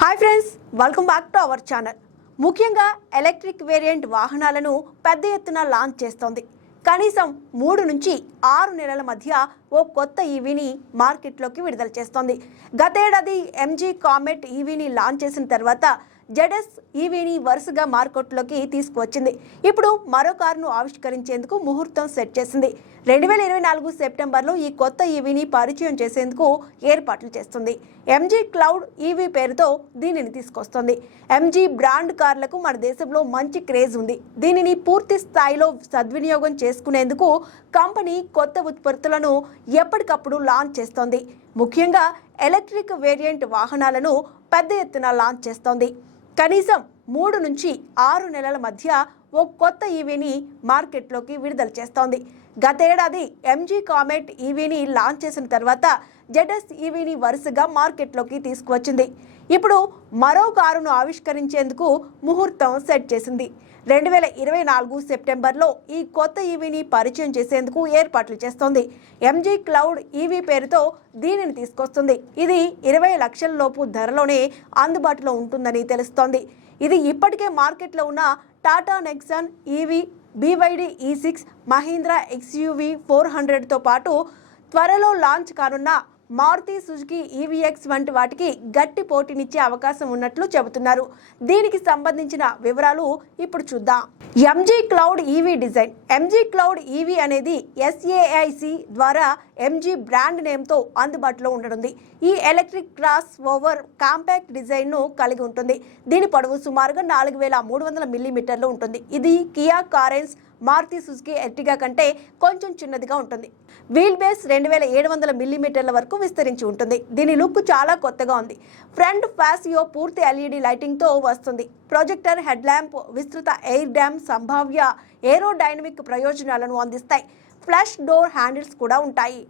Hi friends, welcome back to our channel. ముఖ్యంగా electric variant వాహనాలను పెద్ద ఎత్తున లాంచ్ చేస్తోంది. కనీసం 3 నుంచి 6 నెలల మధ్య ఓ కొత్త ఈవీని మార్కెట్లోకి విడుదల చేస్తోంది. గతేడాది ఎంజీ కామెట్ ఈవీని లాంచ్ చేసిన తర్వాత జెడెస్ ఈవీని వరుసగా మార్కెట్లోకి తీసుకువచ్చింది. ఇప్పుడు మరో కారును ఆవిష్కరించేందుకు ముహూర్తం సెట్ చేసింది. 2024 సెప్టెంబర్లో ఈ కొత్త ఈవీని పరిచయం చేసేందుకు ఏర్పాట్లు చేస్తుంది. ఎంజీ క్లౌడ్ ఈవీ పేరుతో దీనిని తీసుకొస్తుంది. ఎంజీ బ్రాండ్ కార్లకు మన దేశంలో మంచి క్రేజ్ ఉంది. దీనిని పూర్తి స్థాయిలో సద్వినియోగం చేసుకునేందుకు కంపెనీ కొత్త ఉత్పత్తులను ఎప్పటికప్పుడు లాంచ్ చేస్తోంది. ముఖ్యంగా ఎలక్ట్రిక్ వేరియంట్ వాహనాలను పెద్ద ఎత్తున లాంచ్ చేస్తోంది. కనీసం 3 నుంచి 6 నెలల మధ్య ఓ కొత్త ఈవీని మార్కెట్లోకి విడుదల చేస్తోంది. గతేడాది ఎంజీ కామెట్ ఈవీని లాంచ్ చేసిన తర్వాత జెడెస్ ఈవీని వరుసగా మార్కెట్లోకి తీసుకువచ్చింది. ఇప్పుడు మరో కారును ఆవిష్కరించేందుకు ముహూర్తం సెట్ చేసింది. 2024 సెప్టెంబర్లో ఈ కొత్త ఈవీని పరిచయం చేసేందుకు ఏర్పాట్లు చేస్తోంది. ఎంజీ క్లౌడ్ ఈవీ పేరుతో దీనిని తీసుకొస్తుంది. ఇది 20 లక్షల లోపు ధరలోనే అందుబాటులో ఉంటుందని తెలుస్తోంది. ఇది ఇప్పటికే మార్కెట్లో ఉన్న Tata Nexon EV, BYD E6, Mahindra XUV 400తో పాటు త్వరలో లాంచ్ కానున్న మారుతి సుజుకి EVX వంటి వాటికి గట్టి పోటీనిచ్చే అవకాశం ఉన్నట్లు చెబుతున్నారు. దీనికి సంబంధించిన వివరాలు ఇప్పుడు చూద్దాం. MG cloud EV design. MG cloud EV అనేది SAIC ద్వారా ఎంజీ బ్రాండ్ నేమ్తో అందుబాటులో ఉండనుంది. ఈ ఎలక్ట్రిక్ క్రాస్ ఓవర్ కాంపాక్ట్ డిజైన్ను కలిగి ఉంటుంది. దీని పొడవు సుమారుగా 4300 మిల్లీమీటర్లు ఉంటుంది. ఇది Kia Carens, Maruti Suzuki Ertiga కంటే కొంచెం చిన్నదిగా ఉంటుంది. వీల్ బేస్ 2700 మిల్లీమీటర్ల వరకు విస్తరించి ఉంటుంది. దీని లుక్ చాలా కొత్తగా ఉంది. ఫ్రంట్ ఫ్యాసియో పూర్తి LED లైటింగ్తో వస్తుంది. ప్రొజెక్టర్, హెడ్ ల్యాంప్, విస్తృత ఎయిర్ డ్యామ్ సంభావ్య ఏరోడైనమిక్ ప్రయోజనాలను అందిస్తాయి. ఫ్లాష్ డోర్ హ్యాండిల్స్ కూడా ఉంటాయి.